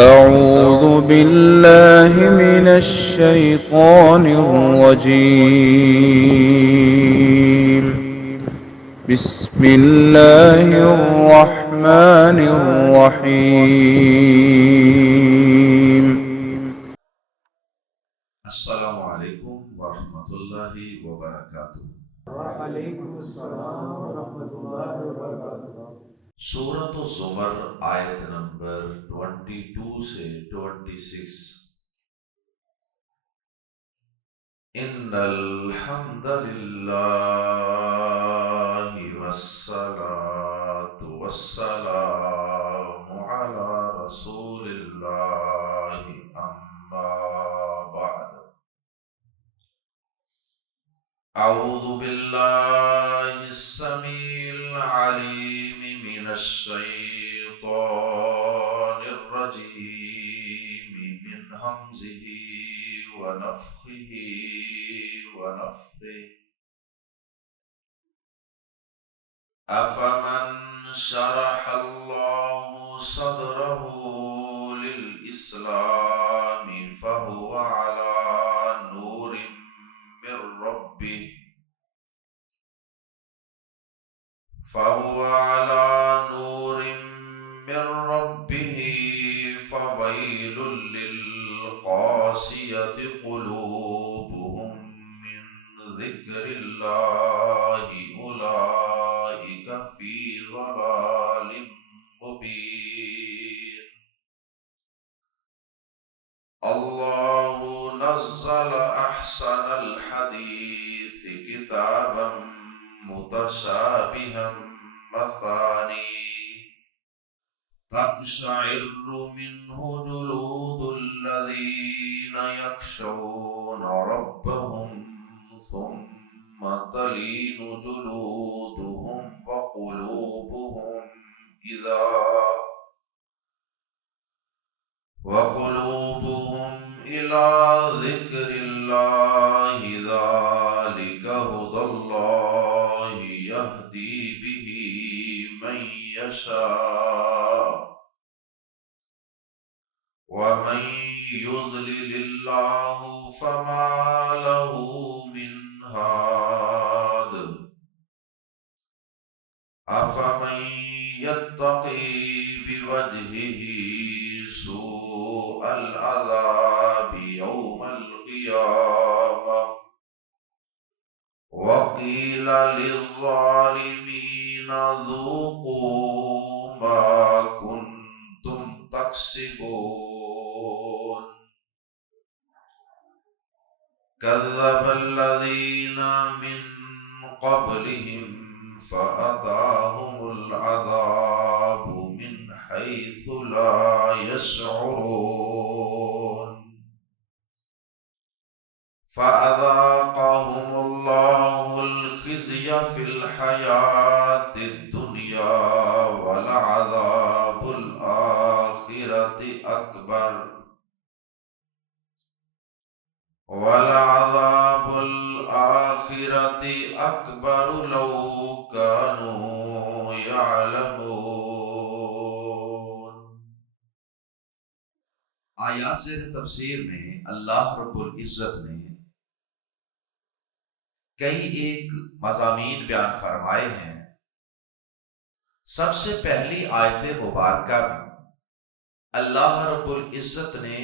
أعوذ بالله من الشيطان الرجيم. بسم الله الرحمن الرحيم. السلام علیکم ورحمۃ اللہ وبرکاتہ۔ وعلیکم السلام ورحمۃ اللہ وبرکاتہ۔ سورۃ الزمر آیت نمبر 22 سے 26۔ ان الحمد للہ والصلاة والسلام علی رسول اللہ اما بعد۔ اعوذ باللہ السمیع العلیم من الشیطان الرجیم من ہمزہ ونفخہ ونفثہ۔ افمن شرح اللہ صدرہ للاسلام فهو على نور من ربه فويل للقاسية قلوبهم من ذكر الله أولئك في ضلال مبين۔ الله نزل أحسن الحديث كتابا متشابها مثاني تقشعر منه جلود الذين يخشون ربهم ثم تلين جلودهم وقلوبهم إلى ذكر الله ذلك هدى الله يهدي به من يشاء ومن يضلل الله فما له من هاد۔ أفمن يتقي بوجهه سوء العذاب يوم القيامة وقيل للظالمين ذوقوا ما كنتم تكسبون۔ كذب الذين من قبلهم فأتاهم العذاب من حيث لا يشعرون فأذاقهم الله الخزي في الحياة الدنيا ولعذاب الآخرة أكبر لو كانوا يعلمون۔ آیات زیر تفسیر میں اللہ رب العزت نے کئی ایک مضامین بیان فرمائے ہیں۔ سب سے پہلی آیت مبارکہ میں اللہ رب العزت نے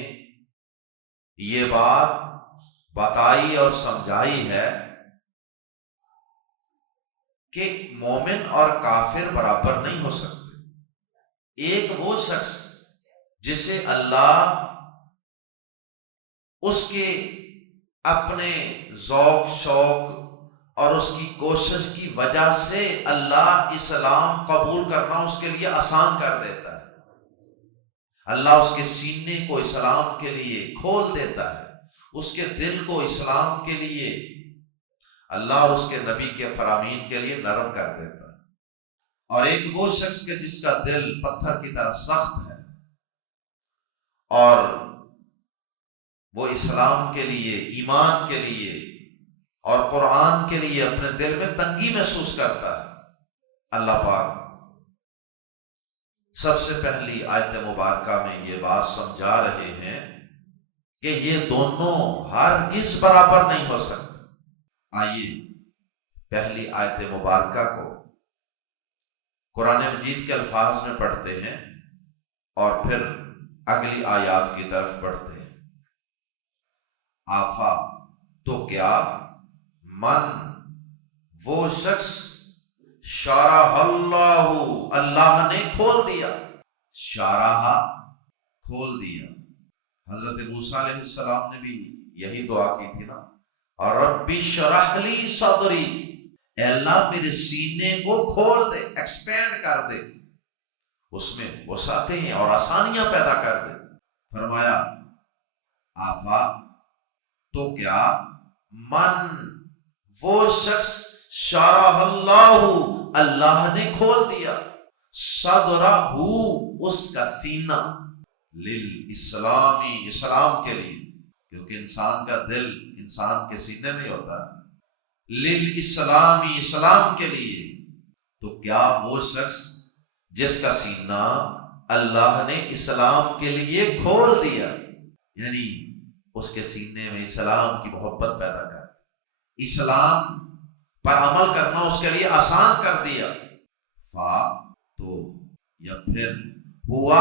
یہ بات بتائی اور سمجھائی ہے کہ مومن اور کافر برابر نہیں ہو سکتے۔ ایک وہ شخص جسے اللہ اس کے اپنے ذوق شوق اور اس کی کوشش کی وجہ سے اللہ اسلام قبول کرنا اس کے لیے آسان کر دیتا ہے، اللہ اس کے سینے کو اسلام کے لیے کھول دیتا ہے، اس کے دل کو اسلام کے لیے اللہ اور اس کے نبی کے فرامین کے لیے نرم کر دیتا ہے۔ اور ایک وہ شخص کے جس کا دل پتھر کی طرح سخت ہے اور وہ اسلام کے لیے، ایمان کے لیے اور قرآن کے لیے اپنے دل میں تنگی محسوس کرتا ہے، اللہ پاک سب سے پہلی آیت مبارکہ میں یہ بات سمجھا رہے ہیں کہ یہ دونوں ہرگز برابر نہیں ہو سکتے۔ آئیے پہلی آیت مبارکہ کو قرآن مجید کے الفاظ میں پڑھتے ہیں اور پھر اگلی آیات کی طرف بڑھتے ہیں۔ آفا تو کیا، من وہ شخص، شارح اللہ اللہ نے کھول دیا، شارح کھول دیا۔ حضرت موسیٰ علیہ السلام نے بھی یہی دعا کی تھی نا، اور رب اشرح لی صدری، اے اللہ میرے سینے کو کھول دے، ایکسپینڈ کر دے، اس میں وسعتیں اور آسانیاں پیدا کر دے۔ فرمایا آفا تو کیا، من وہ شخص، شارح اللہ اللہ نے کھول دیا، صدرہ اس کا سینہ، للاسلامی اسلام کے لیے، کیونکہ انسان کا دل انسان کے سینے میں ہوتا ہے، للاسلامی اسلام کے لیے۔ تو کیا وہ شخص جس کا سینہ اللہ نے اسلام کے لیے کھول دیا، یعنی اس کے سینے میں اسلام کی محبت پیدا کر، اسلام پر عمل کرنا اس کے لیے آسان کر دیا، فا تو یا پھر ہوا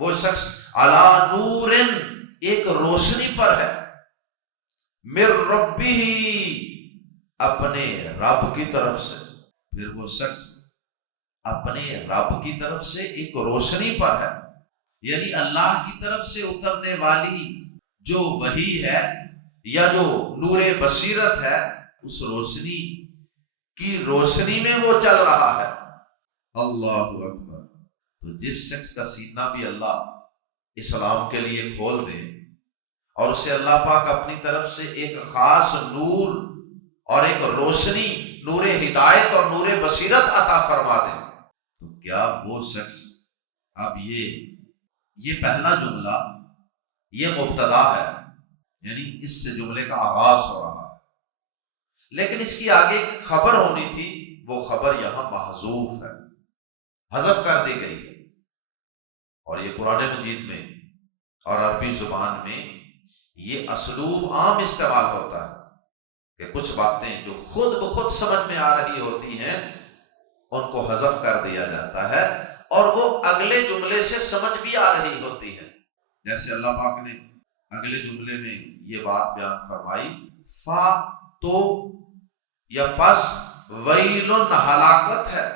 وہ شخص، علی نور ایک روشنی پر ہے، من ربہ اپنے رب کی طرف سے، پھر وہ شخص اپنے رب کی طرف سے ایک روشنی پر ہے، یعنی اللہ کی طرف سے اترنے والی جو وحی ہے یا جو نور بصیرت ہے، اس روشنی کی روشنی میں وہ چل رہا ہے۔ اللہ اکبر۔ تو جس شخص کا سینہ بھی اللہ اسلام کے لیے کھول دے اور اسے اللہ پاک اپنی طرف سے ایک خاص نور اور ایک روشنی، نور ہدایت اور نور بصیرت عطا فرما دے، تو کیا وہ شخص، اب یہ پہلا جملہ یہ مبتدا ہے، یعنی اس سے جملے کا آغاز ہو رہا ہے، لیکن اس کی آگے ایک خبر ہونی تھی، وہ خبر یہاں محذوف ہے، حذف کر دی گئی ہے۔ اور یہ قرآن مجید میں اور عربی زبان میں یہ اسلوب عام استعمال ہوتا ہے کہ کچھ باتیں جو خود بخود سمجھ میں آ رہی ہوتی ہیں ان کو حذف کر دیا جاتا ہے اور وہ اگلے جملے سے سمجھ بھی آ رہی ہوتی ہے، جیسے اللہ پاک نے اگلے جملے میں یہ بات بیان فرمائی، فا تو یا پس، ویل ہلاکت ہے،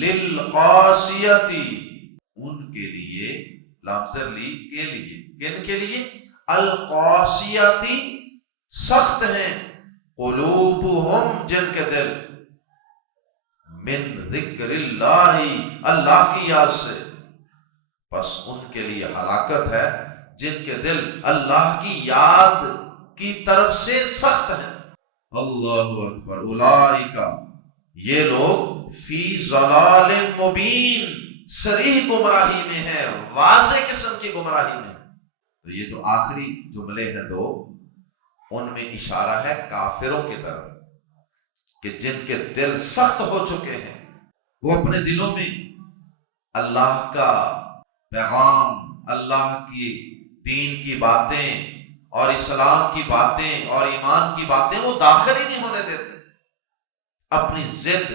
للقاسیتی ان کے لیے، لفظ لی کے لیے، کن کے لیے، القاسیتی سخت ہیں، قلوبہم جن کے دل، من ذکر اللہ اللہ کی یاد سے، پس ان کے لیے ہلاکت ہے جن کے دل اللہ کی یاد کی طرف سے سخت ہیں۔ اللہ اکبر۔ اولئک یہ لوگ، فی ضلال مبین صریح گمراہی میں ہے، واضح قسم کی گمراہی میں۔ تو یہ تو آخری جملے ہیں دو، ان میں اشارہ ہے کافروں کی طرف کہ جن کے دل سخت ہو چکے ہیں، وہ اپنے دلوں میں اللہ کا پیغام، اللہ کی دین کی باتیں اور اسلام کی باتیں اور ایمان کی باتیں وہ داخل ہی نہیں ہونے دیتے، اپنی ضد،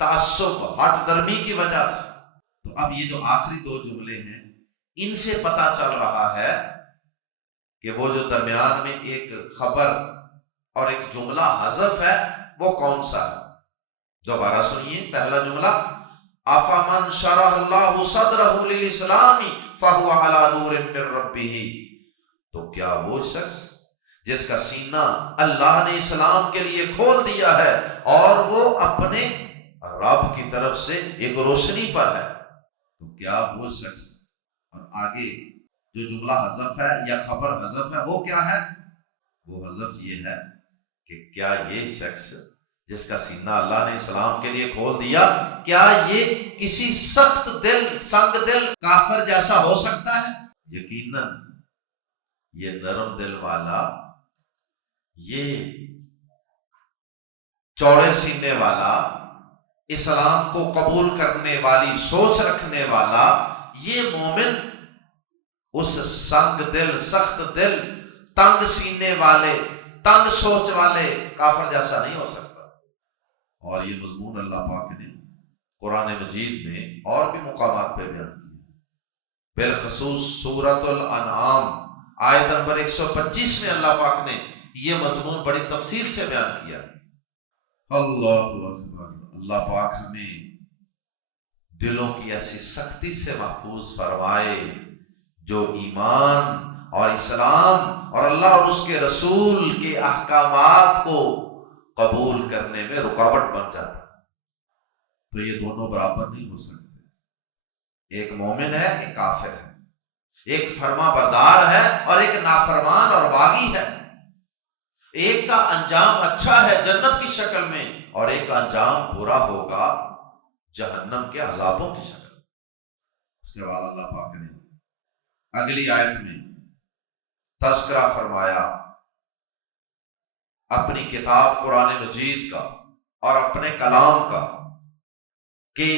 تعصب، ہٹ درمی کی وجہ سے۔ تو اب یہ جو آخری دو جملے ہیں ان سے پتہ چل رہا ہے کہ وہ جو درمیان میں ایک خبر اور ایک جملہ حذف ہے وہ کون سا ہے۔ دوبارہ سنیے پہلا جملہ، افمن شرح اللہ صدرہ للاسلام فہو علی نور من ربہ، تو کیا وہ شخص جس کا سینہ اللہ نے اسلام کے لیے کھول دیا ہے اور وہ اپنے رب کی طرف سے ایک روشنی پر ہے، تو کیا وہ شخص، اور آگے جو جملہ حذف ہے یا خبر حذف ہے وہ کیا ہے، وہ حذف یہ ہے کہ کیا یہ شخص جس کا سینہ اللہ نے اسلام کے لیے کھول دیا، کیا یہ کسی سخت دل، سنگ دل کافر جیسا ہو سکتا ہے؟ یقیناً یہ نرم دل والا، یہ چوڑے سینے والا، اسلام کو قبول کرنے والی سوچ رکھنے والا، یہ مومن اس سنگ دل، سخت دل، تنگ سینے والے، تنگ سوچ والے کافر جیسا نہیں ہو سکتا۔ اور یہ مضمون اللہ پاک نے قرآن مجید میں اور بھی مقامات پہ بیان کیا، بالخصوص سورۃ الانعام آیت نمبر 125 میں اللہ پاک نے یہ مضمون بڑی تفصیل سے بیان کیا۔ اللہ اکبر۔ اللہ پاک ہمیں دلوں کی ایسی سختی سے محفوظ فرمائے جو ایمان اور اسلام اور اللہ اور اس کے رسول کے احکامات کو قبول کرنے میں رکاوٹ بن جاتا۔ تو یہ دونوں برابر نہیں ہو سکتے، ایک مومن ہے، ایک کافر ہے، ایک فرما بردار ہے اور ایک نافرمان اور باغی ہے، ایک کا انجام اچھا ہے جنت کی شکل میں اور ایک کا انجام برا ہوگا جہنم کے عذابوں کی شکل۔ اس کے بعد اللہ پاک نے اگلی آیت میں تذکرہ فرمایا اپنی کتاب قرآن مجید کا اور اپنے کلام کا کہ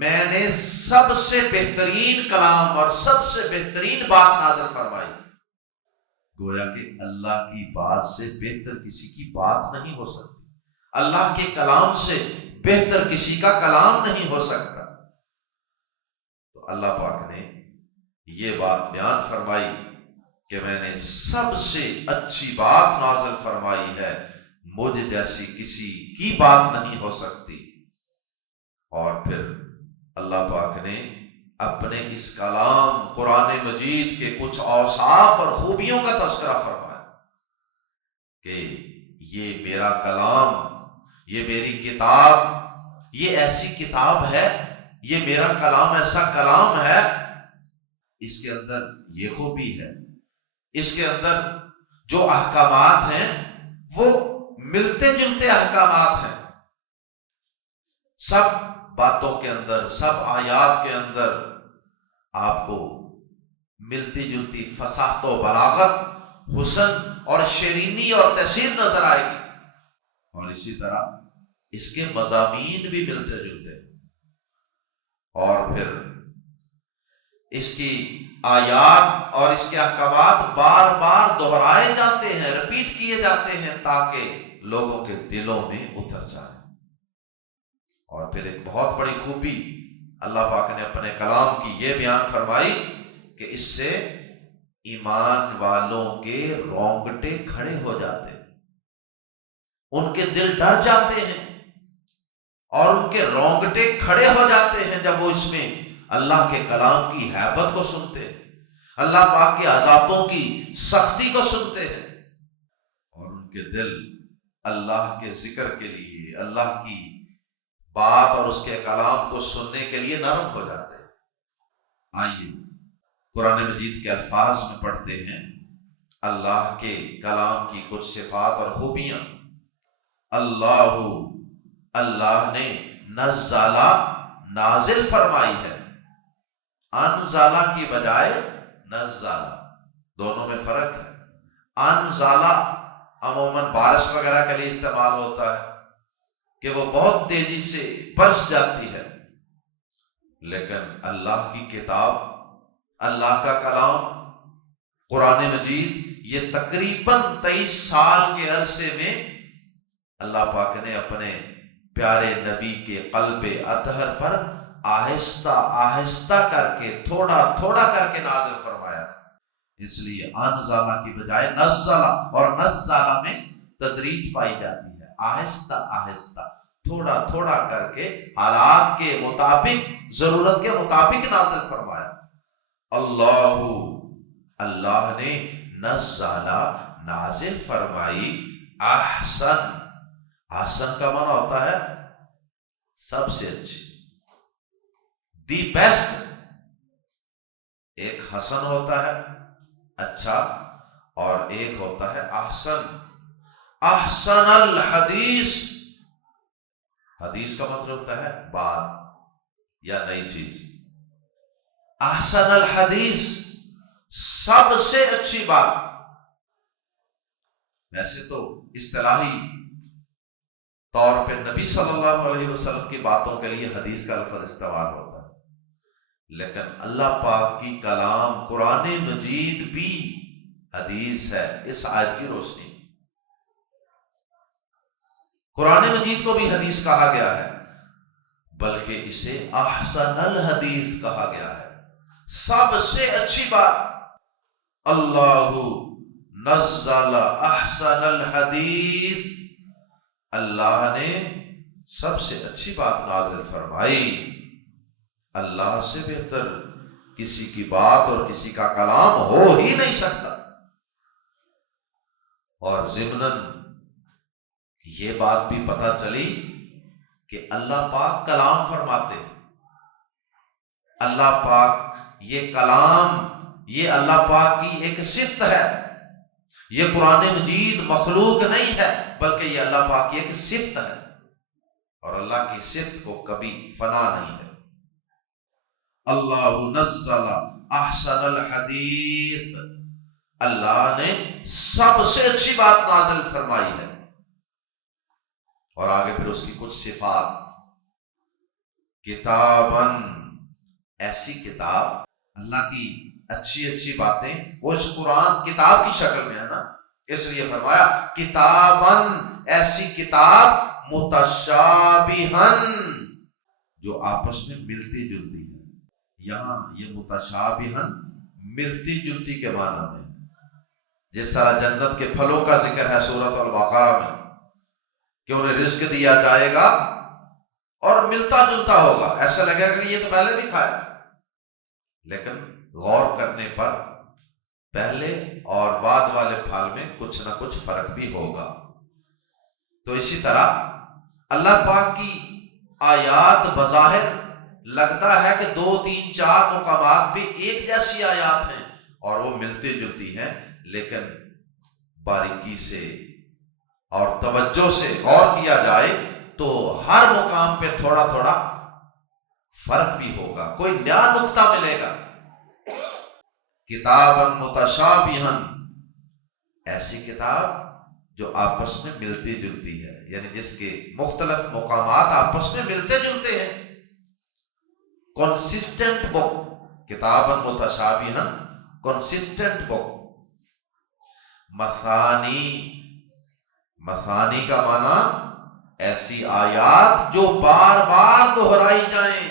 میں نے سب سے بہترین کلام اور سب سے بہترین بات نازل فرمائی۔ گویا کہ اللہ کی بات سے بہتر کسی کی بات نہیں ہو سکتی، اللہ کے کلام سے بہتر کسی کا کلام نہیں ہو سکتا۔ تو اللہ پاک نے یہ بات بیان فرمائی کہ میں نے سب سے اچھی بات نازل فرمائی ہے، مجھ جیسی کسی کی بات نہیں ہو سکتی۔ اور پھر اللہ پاک نے اپنے اس کلام قرآن مجید کے کچھ اوصاف اور خوبیوں کا تذکرہ فرمایا کہ یہ میرا کلام، یہ میری کتاب، یہ ایسی کتاب ہے، یہ میرا کلام ایسا کلام ہے، اس کے اندر یہ خوبی ہے، اس کے اندر جو احکامات ہیں وہ ملتے جلتے احکامات ہیں، سب باتوں کے اندر، سب آیات کے اندر آپ کو ملتی جلتی فصاحت و بلاغت، حسن اور شیرینی اور تحسین نظر آئے گی، اور اسی طرح اس کے مضامین بھی ملتے جلتے ہیں، اور پھر اس کی آیات اور اس کے احکامات بار بار دہرائے جاتے ہیں، رپیٹ کیے جاتے ہیں تاکہ لوگوں کے دلوں میں اتر جائے۔ اور پھر ایک بہت بڑی خوبی اللہ پاک نے اپنے کلام کی یہ بیان فرمائی کہ اس سے ایمان والوں کے رونگٹے کھڑے ہو جاتے ہیں، ان کے دل ڈر جاتے ہیں اور ان کے رونگٹے کھڑے ہو جاتے ہیں جب وہ اس میں اللہ کے کلام کی ہیبت کو سنتے ہیں، اللہ پاک کے عذابوں کی سختی کو سنتے ہیں، اور ان کے دل اللہ کے ذکر کے لیے، اللہ کی بات اور اس کے کلام کو سننے کے لیے نرم ہو جاتے ہیں۔ آئیے قرآن مجید کے الفاظ میں پڑھتے ہیں اللہ کے کلام کی کچھ صفات اور خوبیاں۔ اللہ نے نزلہ نازل فرمائی ہے، انزلہ کی بجائے نزلہ، دونوں میں فرق ہے۔ انزلہ عموماً بارش وغیرہ کے لیے استعمال ہوتا ہے کہ وہ بہت تیزی سے برس جاتی ہے، لیکن اللہ کی کتاب، اللہ کا کلام قرآن مجید، یہ تقریباً 23 سال کے عرصے میں اللہ پاک نے اپنے پیارے نبی کے قلب اطہر پر آہستہ آہستہ کر کے، تھوڑا تھوڑا کر کے نازل فرمایا۔ اس لیے انزلہ کی بجائے نزلہ، اور نزلہ میں تدریج پائی جاتی ہے، آہستہ آہستہ، تھوڑا تھوڑا کر کے، حالات کے مطابق، ضرورت کے مطابق نازل فرمایا۔ اللہ نے نزلہ نازل فرمائی احسن، احسن کا معنی ہوتا ہے سب سے اچھی، دی بیسٹ۔ ایک حسن ہوتا ہے اچھا، اور ایک ہوتا ہے احسن۔ احسن الحدیث، حدیث کا مطلب ہوتا ہے بات یا نئی چیز۔ احسن الحدیث، سب سے اچھی بات۔ ویسے تو اصطلاحی طور پہ نبی صلی اللہ علیہ وسلم کی باتوں کے لیے حدیث کا لفظ استعمال ہوتا ہے، لیکن اللہ پاک کی کلام قرآن مجید بھی حدیث ہے اس آیت کی روشنی۔ قرآن مجید کو بھی حدیث کہا گیا ہے، بلکہ اسے احسن الحدیث کہا گیا ہے، سب سے اچھی بات۔ اللہ نزل احسن الحدیث، اللہ نے سب سے اچھی بات نازل فرمائی۔ اللہ سے بہتر کسی کی بات اور کسی کا کلام ہو ہی نہیں سکتا۔ اور ضمناً یہ بات بھی پتہ چلی کہ اللہ پاک کلام فرماتے، اللہ پاک یہ کلام، یہ اللہ پاک کی ایک صفت ہے۔ یہ قرآن مجید مخلوق نہیں ہے، بلکہ یہ اللہ پاک کی ایک صفت ہے، اور اللہ کی صفت کو کبھی فنا نہیں ہے۔ اللہ نزل احسن الحدیث، اللہ نے سب سے اچھی بات نازل فرمائی ہے۔ اور آگے پھر اس کی کچھ صفات، کتاباً، ایسی کتاب، اللہ کی اچھی اچھی باتیں وہ اس قرآن کتاب کی شکل میں ہے نا، اس لیے فرمایا کتاباً، ایسی کتاب، متشابہن، جو آپس میں ملتی جلتی ہے۔ یہاں یہ متشابہن ملتی جلتی کے معنی میں، جس طرح جنت کے پھلوں کا ذکر ہے سورۃ البقرہ میں کہ انہیں رزق دیا جائے گا اور ملتا جلتا ہوگا، ایسا لگے گا کہ یہ تو پہلے بھی کھایا، لیکن غور کرنے پر پہلے اور بعد والے پھل میں کچھ نہ کچھ فرق بھی ہوگا۔ تو اسی طرح اللہ پاک کی آیات بظاہر لگتا ہے کہ 2 3 4 مقامات بھی ایک جیسی آیات ہیں اور وہ ملتی جلتی ہیں، لیکن باریکی سے اور توجہ سے غور کیا جائے تو ہر مقام پہ تھوڑا تھوڑا فرق بھی ہوگا، کوئی نیا نقطہ ملے گا۔ کتاباً متشابہن، ایسی کتاب جو آپس میں ملتی جلتی ہے، یعنی جس کے مختلف مقامات آپس میں ملتے جلتے ہیں، کنسسٹنٹ بک، کتاباً متشابہن کنسسٹنٹ بک۔ مثانی، مثانی کا معنی ایسی آیات جو بار بار دہرائی جائیں،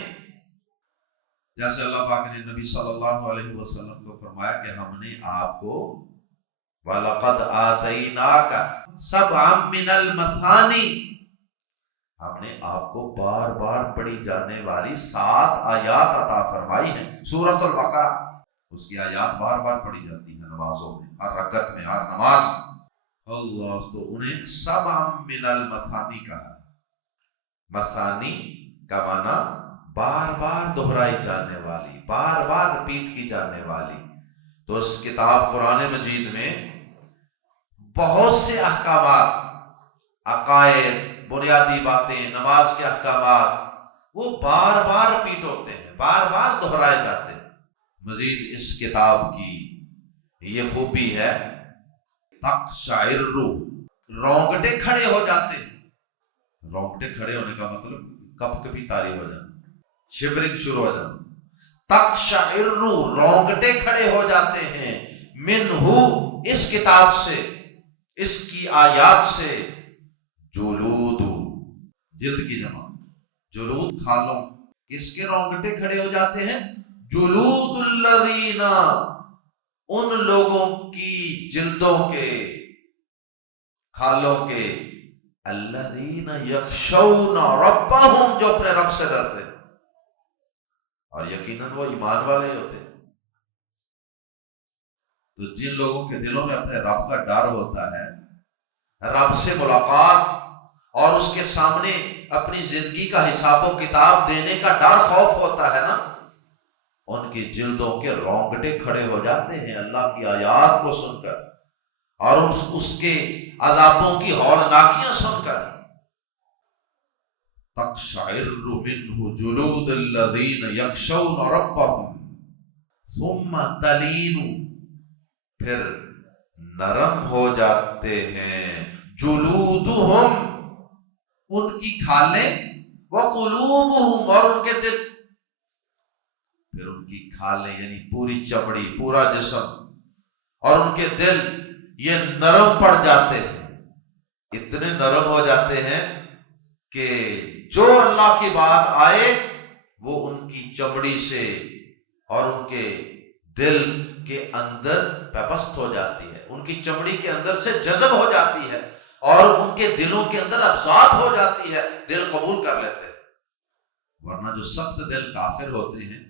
جیسے اللہ پاک نے نبی صلی اللہ علیہ وسلم کو فرمایا کہ ہم نے آپ کو وَلَقَدْ آتَيْنَاكَ سَبْعًا مِنَ الْمَثَانِي، ہم نے آپ کو بار بار پڑھی جانے والی 7 آیات عطا فرمائی ہیں۔ سورۃ البقرہ، اس کی آیات بار بار پڑھی جاتی ہیں نمازوں میں، ہر رکعت میں، ہر نماز میں۔ اللہ تو انہیں سبعًا من المثانی کہا۔ مثانی کا معنی بار بار دہرائی جانے والی، بار بار ریپیٹ کی جانے والی۔ تو اس کتاب قرآن مجید میں بہت سے احکامات، عقائد، بنیادی باتیں، نماز کے احکامات، وہ بار بار ریپیٹ ہوتے ہیں، بار بار دہرائے جاتے ہیں۔ مزید اس کتاب کی یہ خوبی ہے، تقشعر، رونگٹے کھڑے ہو جاتے ہیں۔ رونگٹے کھڑے ہونے کا مطلب کب کبھی طاری ہو جانا، شیورنگ شروع ہو جانا۔ تقشعر، رونگٹے کھڑے ہو جاتے ہیں، منہو، اس کتاب سے، اس کی آیات سے، جلود، جلد کی جمع، جلود کھالوں، کس کے رونگٹے کھڑے ہو جاتے ہیں؟ جلود الذین، ان لوگوں کی جلدوں کے، کھالوں کے، الذین یخشون ربہم، جو اپنے رب سے ڈرتے ہیں، اور یقیناً وہ ایمان والے ہوتے ہیں۔ تو جن لوگوں کے دلوں میں اپنے رب کا ڈر ہوتا ہے، رب سے ملاقات اور اس کے سامنے اپنی زندگی کا حساب و کتاب دینے کا ڈر، خوف ہوتا ہے نا، ان کی جلدوں کے رونگٹے کھڑے ہو جاتے ہیں اللہ کی آیات کو سن کر اور اس کے عذابوں کی ہولناکیاں سن کر۔ تقشعر منہ جلود الذین یخشون ربہم ثم تلین، پھر نرم ہو جاتے ہیں، جلودہم، ان کی کھالیں، وقلوبہم اور ان کے دل، پھر ان کی کھالیں یعنی پوری چمڑی، پورا جسم اور ان کے دل یہ نرم پڑ جاتے ہیں، اتنے نرم ہو جاتے ہیں کہ جو اللہ کی بات آئے وہ ان کی چمڑی سے اور ان کے دل کے اندر پیوست ہو جاتی ہے، ان کی چمڑی کے اندر سے جذب ہو جاتی ہے اور ان کے دلوں کے اندر ابساط ہو جاتی ہے، دل قبول کر لیتے ہیں۔ ورنہ جو سخت دل کافر ہوتے ہیں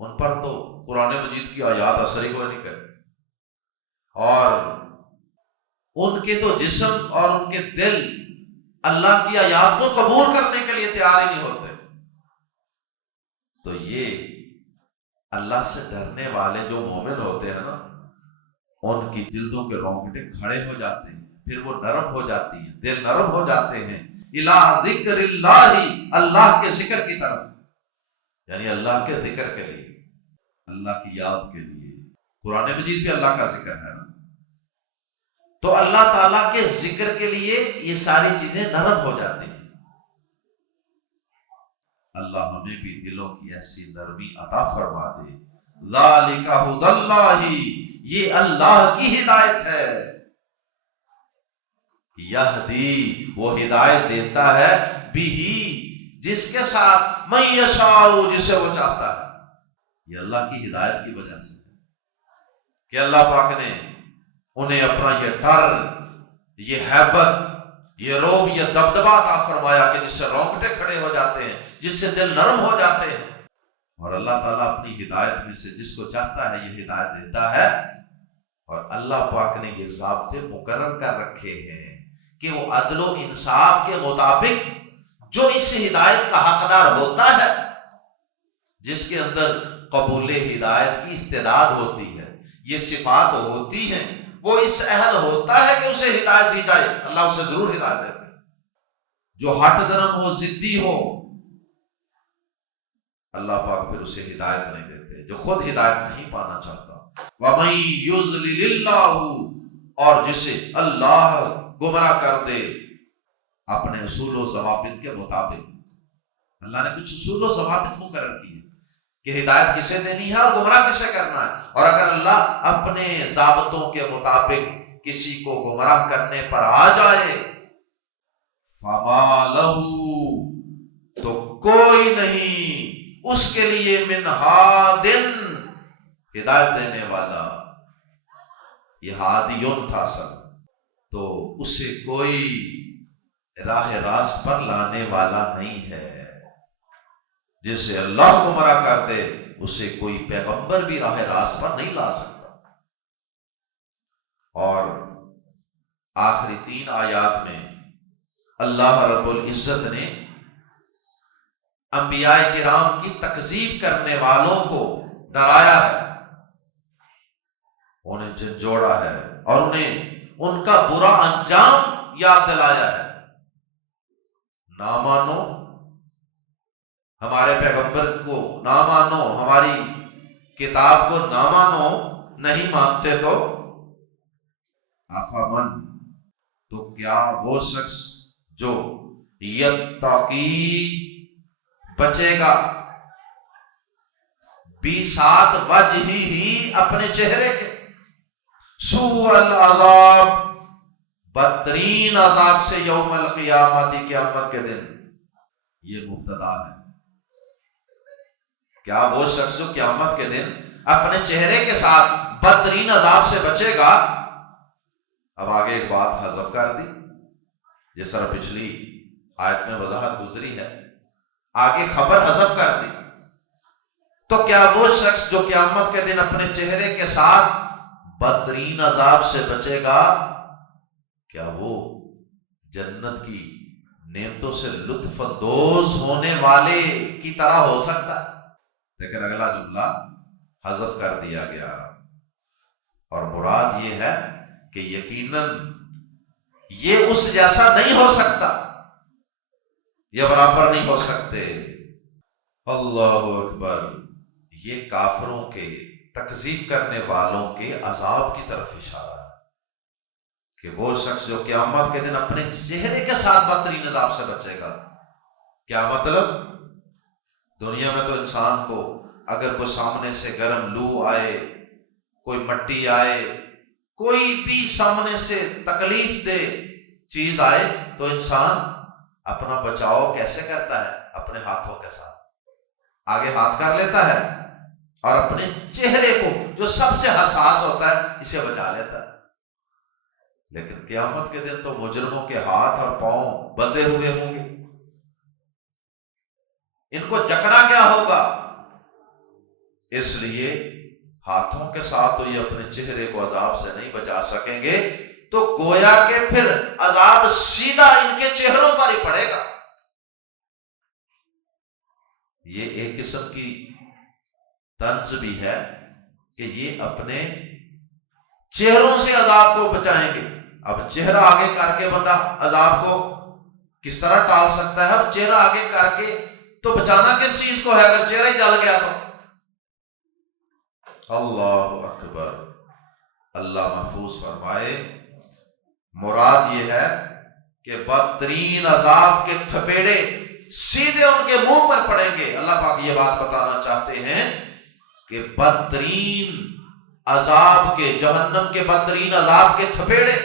ان پر تو قرآن مجید کی آیات اثر ہی کوئی نہیں کرتی، اور ان کے تو جسم اور ان کے دل اللہ کی آیات کو قبول کرنے کے لیے تیار ہی نہیں ہوتے۔ تو یہ اللہ سے ڈرنے والے جو مومن ہوتے ہیں نا، ان کی جلدوں کے رونگٹے کھڑے ہو جاتے ہیں، پھر وہ نرم ہو جاتی ہیں، دل نرم ہو جاتے ہیں، الی ذکر اللہ، اللہ کے ذکر کی طرف، یعنی اللہ کے ذکر کے لیے، اللہ کی یاد کے لیے۔ قرآن مجید بھی اللہ کا ذکر ہے نا، تو اللہ تعالیٰ کے ذکر کے لیے یہ ساری چیزیں نرم ہو جاتی ہیں۔ اللہ ہمیں بھی دلوں کی ایسی نرمی عطا فرما دے۔ ذالک ھدی اللہ، یہ اللہ کی ہدایت ہے۔ یہدی، وہ ہدایت دیتا ہے، بھی، جس کے ساتھ، من یشاء، جسے وہ چاہتا ہے۔ یہ اللہ کی ہدایت کی وجہ سے کہ اللہ پاک نے انہیں اپنا یہ ڈر، یہ ہیبت، یہ روب، یہ دبدبا عطا فرمایا کہ جس سے رونگٹے کھڑے ہو جاتے ہیں، جس سے دل نرم ہو جاتے ہیں۔ اور اللہ تعالیٰ اپنی ہدایت میں سے جس کو چاہتا ہے یہ ہدایت دیتا ہے، اور اللہ پاک نے یہ ضابطے مقرر کر رکھے ہیں کہ وہ عدل و انصاف کے مطابق جو اس ہدایت کا حقدار ہوتا ہے، جس کے اندر قبول ہدایت کی استعداد ہوتی ہے، یہ صفات ہوتی ہیں، وہ اس اہل ہوتا ہے کہ اسے ہدایت دی جائے، اللہ اسے ضرور ہدایت دیتے ہیں۔ جو ہٹ درم ہو، ضدی ہو، اللہ پاک پھر اسے ہدایت نہیں دیتے، جو خود ہدایت نہیں پانا چاہتا۔ وَمَن يُضْلِلِ اللَّهُ، اور جسے اللہ گمراہ کر دے اپنے اصول و ضوابط کے مطابق۔ اللہ نے کچھ اصول و ضوابط مقرر کیے کہ ہدایت کسے دینی ہے اور گمراہ کسے کرنا ہے، اور اگر اللہ اپنے ضابطوں کے مطابق کسی کو گمراہ کرنے پر آ جائے، فَمَا لَهُ، تو کوئی نہیں اس کے لیے، من ہادٍ، ہدایت دینے والا۔ یہ ہادیون تھا سب، تو اسے کوئی راہ راست پر لانے والا نہیں ہے۔ جسے اللہ گمراہ کر دے اسے کوئی پیغمبر بھی راہ راست پر نہیں لا سکتا۔ اور آخری 3 آیات میں اللہ رب العزت نے انبیاء کرام کی تکذیب کرنے والوں کو ڈرایا ہے، انہیں جھنجھوڑا ہے، اور انہیں ان کا برا انجام یاد دلایا ہے۔ نہ مانو ہمارے پیغمبر کو، نہ مانو ہماری کتاب کو، نہ مانو، نہیں مانتے تو افمن، تو کیا وہ شخص جو یتقی، بچے گا، بسات وجہ ہی، اپنے چہرے کے، سوء العذاب، بدترین عذاب سے، یوم القیامت، قیامت کے دن۔ یہ مبتدا ہے۔ کیا وہ شخص جو قیامت کے دن اپنے چہرے کے ساتھ بدترین عذاب سے بچے گا؟ اب آگے ایک بات حذف کر دی، جس طرح پچھلی آیت میں وضاحت گزری ہے، آگے خبر حذف کر دی۔ تو کیا وہ شخص جو قیامت کے دن اپنے چہرے کے ساتھ بدترین عذاب سے بچے گا، کیا وہ جنت کی نعمتوں سے لطف اندوز ہونے والے کی طرح ہو سکتا ہے؟ لیکن اگلا جملہ حذف کر دیا گیا، اور مراد یہ ہے کہ یقیناً یہ اس جیسا نہیں ہو سکتا، یہ برابر نہیں ہو سکتے۔ اللہ اکبر، یہ کافروں کے، تکذیب کرنے والوں کے عذاب کی طرف اشارہ ہے کہ وہ شخص جو قیامت کے دن اپنے چہرے کے ساتھ بدترین عذاب سے بچے گا. کیا مطلب؟ دنیا میں تو انسان کو اگر کوئی سامنے سے گرم لو آئے، کوئی مٹی آئے، کوئی بھی سامنے سے تکلیف دہ چیز آئے تو انسان اپنا بچاؤ کیسے کرتا ہے؟ اپنے ہاتھوں کے ساتھ آگے ہاتھ کر لیتا ہے اور اپنے چہرے کو جو سب سے حساس ہوتا ہے اسے بچا لیتا ہے. لیکن قیامت کے دن تو مجرموں کے ہاتھ اور پاؤں بندھے ہوئے ہوں گے. ان کو جکڑا کیا ہوگا؟ اس لیے ہاتھوں کے ساتھ تو یہ اپنے چہرے کو عذاب سے نہیں بچا سکیں گے، تو گویا کہ پھر عذاب سیدھا ان کے چہروں پر ہی پڑے گا. یہ ایک قسم کی طنز بھی ہے کہ یہ اپنے چہروں سے عذاب کو بچائیں گے. اب چہرہ آگے کر کے بندہ عذاب کو کس طرح ٹال سکتا ہے؟ اب چہرہ آگے کر کے تو بچانا کس چیز کو ہے اگر چہرہ ہی جل گیا تو؟ اللہ اکبر. اللہ محفوظ فرمائے. مراد یہ ہے کہ بدترین عذاب کے تھپیڑے سیدھے ان کے منہ پر پڑیں گے. اللہ پاک یہ بات بتانا چاہتے ہیں کہ بدترین عذاب کے، جہنم کے بدترین عذاب کے تھپیڑے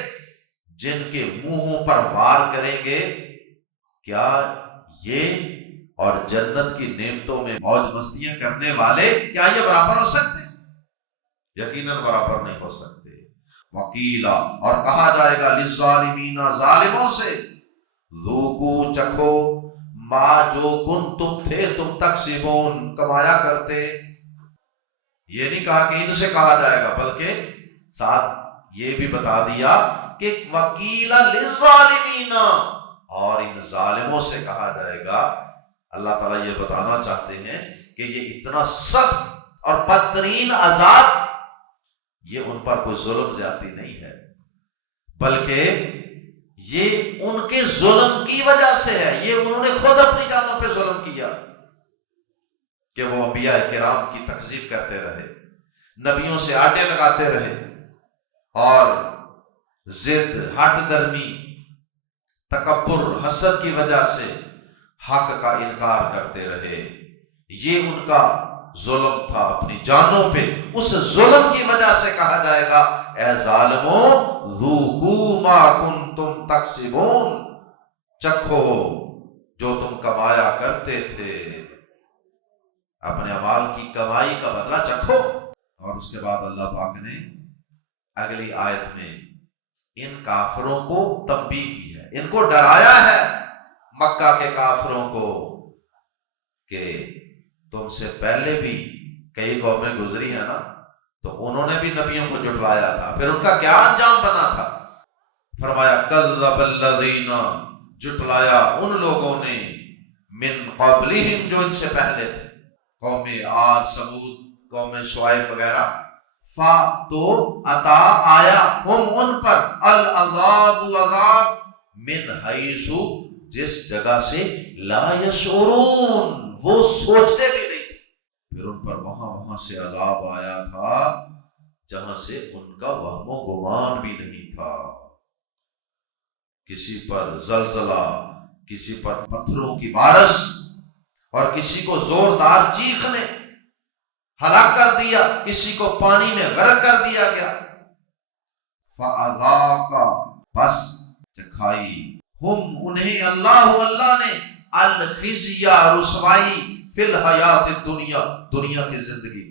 جن کے منہوں پر وار کریں گے، کیا یہ اور جنت کی نعمتوں میں موج مستیاں کرنے والے کیا یہ برابر ہو سکتے ہیں؟ یقیناً برابر نہیں ہو سکتے. وقیلا، اور کہا جائے گا للظالمین، ظالموں سے، ذوقوا، چکھو، ما جو کنتم تھے تم تکسبون، کمایا کرتے. یہ نہیں کہا کہ ان سے کہا جائے گا، بلکہ ساتھ یہ بھی بتا دیا کہ وقیلا للظالمین، اور ان ظالموں سے کہا جائے گا. اللہ تعالیٰ یہ بتانا چاہتے ہیں کہ یہ اتنا سخت اور بدترین عذاب یہ ان پر کوئی ظلم زیادتی نہیں ہے، بلکہ یہ ان کے ظلم کی وجہ سے ہے. یہ انہوں نے خود اپنی جانوں پہ ظلم کیا کہ وہ انبیاء کرام کی تکذیب کرتے رہے، نبیوں سے آٹے لگاتے رہے اور ضد، ہٹ درمی، تکبر، حسد کی وجہ سے حق کا انکار کرتے رہے. یہ ان کا ظلم تھا اپنی جانوں پہ. اس ظلم کی وجہ سے کہا جائے گا اے ظالموں، ذوقوا ما کنتم تکسبون، چکھو جو تم کمایا کرتے تھے، اپنے اعمال کی کمائی کا بدلہ چکھو. اور اس کے بعد اللہ پاک نے اگلی آیت میں ان کافروں کو تنبیہ کی ہے، ان کو ڈرایا ہے، مکہ کے کافروں کو، کہ تم سے پہلے بھی کئی قومیں گزری ہیں نا، تو انہوں نے بھی نبیوں کو جھٹلایا تھا. پھر ان کا کیا انجام بنا تھا؟ فرمایا کذب الذین، جھٹلایا ان لوگوں نے، من قبلہم، جو ان سے پہلے تھے، قوم عاد، ثمود، قوم شعیب وغیرہ. تو عطا آیا ہم ان پر، العذاب، عذاب، من حیث، جس جگہ سے لا یشعرون، وہ سوچتے بھی نہیں تھے. پھر ان پر وہاں سے عذاب آیا تھا جہاں سے ان کا وہم و گمان بھی نہیں تھا. کسی پر زلزلہ، کسی پر پتھروں کی بارش، اور کسی کو زوردار چیخ نے ہلاک کر دیا، کسی کو پانی میں غرق کر دیا گیا. فَأَذَاقَ، بس چکھائی، ہم انہیں، اللہ نے، الخزی، رسوائی، فی الحیات الدنیا، دنیا کی زندگی.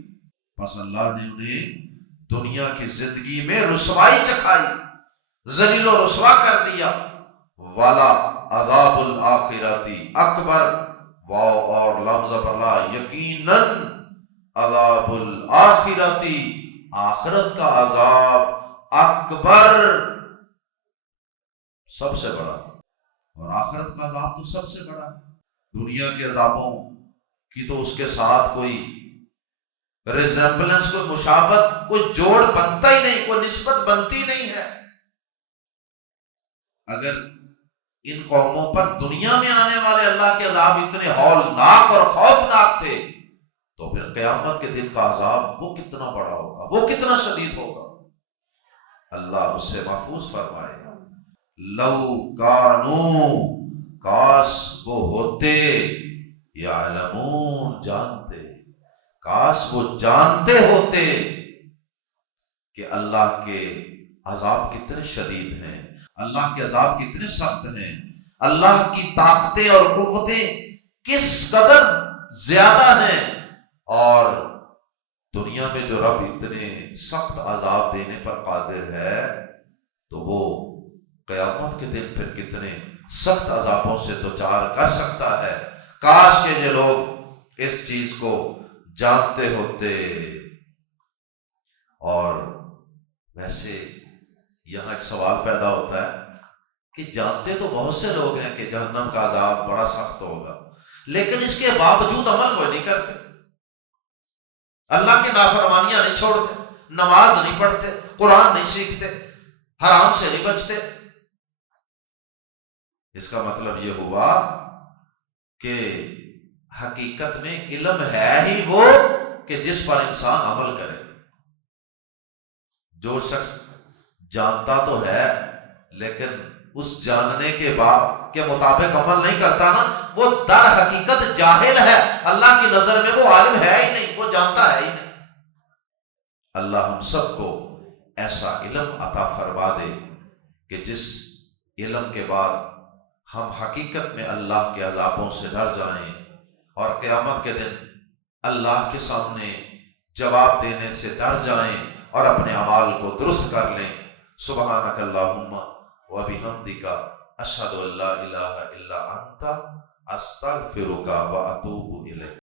بس اللہ نے انہیں دنیا کی زندگی میں رسوائی چکھائی، ذلیل و رسوا کر دیا. والا عذاب الآخرتی اکبر، واو اور لام زبر لا، یقیناً عذاب الآخرتی، آخرت کا عذاب، اکبر، سب سے بڑا. اور آخرت کا عذاب تو سب سے بڑا ہے. دنیا کے عذابوں کی تو اس کے ساتھ کوئی ریزمبلنس، کوئی مشابہت، کوئی جوڑ بنتا ہی نہیں، کوئی نسبت بنتی نہیں ہے. اگر ان قوموں پر دنیا میں آنے والے اللہ کے عذاب اتنے ہولناک اور خوفناک تھے، تو پھر قیامت کے دن کا عذاب وہ کتنا بڑا ہوگا، وہ کتنا شدید ہوگا. اللہ اس سے محفوظ فرمائے۔ لو کانو، کاش وہ ہوتے، یعلمون جانتے، کاش وہ جانتے ہوتے کہ اللہ کے عذاب کتنے شدید ہیں، اللہ کے عذاب کتنے سخت ہیں، اللہ کی طاقتیں اور قوتیں کس قدر زیادہ ہیں، اور دنیا میں جو رب اتنے سخت عذاب دینے پر قادر ہے تو وہ قیامت کے دن پھر کتنے سخت عذابوں سے دوچار کر سکتا ہے۔ کاش کہ یہ لوگ اس چیز کو جانتے ہوتے۔ اور ویسے یہاں ایک سوال پیدا ہوتا ہے کہ جانتے تو بہت سے لوگ ہیں کہ جہنم کا عذاب بڑا سخت ہوگا، لیکن اس کے باوجود عمل وہ نہیں کرتے، اللہ کی نافرمانیاں نہیں چھوڑتے، نماز نہیں پڑھتے، قرآن نہیں سیکھتے، حرام سے نہیں بچتے۔ اس کا مطلب یہ ہوا کہ حقیقت میں علم ہے ہی وہ کہ جس پر انسان عمل کرے۔ جو شخص جانتا تو ہے لیکن اس جاننے کے بعد کے مطابق عمل نہیں کرتا نا، وہ در حقیقت جاہل ہے، اللہ کی نظر میں وہ عالم ہے ہی نہیں، وہ جانتا ہے ہی نہیں۔ اللہ ہم سب کو ایسا علم عطا فرما دے کہ جس علم کے بعد ہم حقیقت میں اللہ کے عذابوں سے ڈر جائیں اور قیامت کے دن اللہ کے سامنے جواب دینے سے ڈر جائیں اور اپنے اعمال کو درست کر لیں۔ سبحانک اللہم و بحمدک، اشہد ان لا الہ الا انت، استغفرک و اتوب الیک۔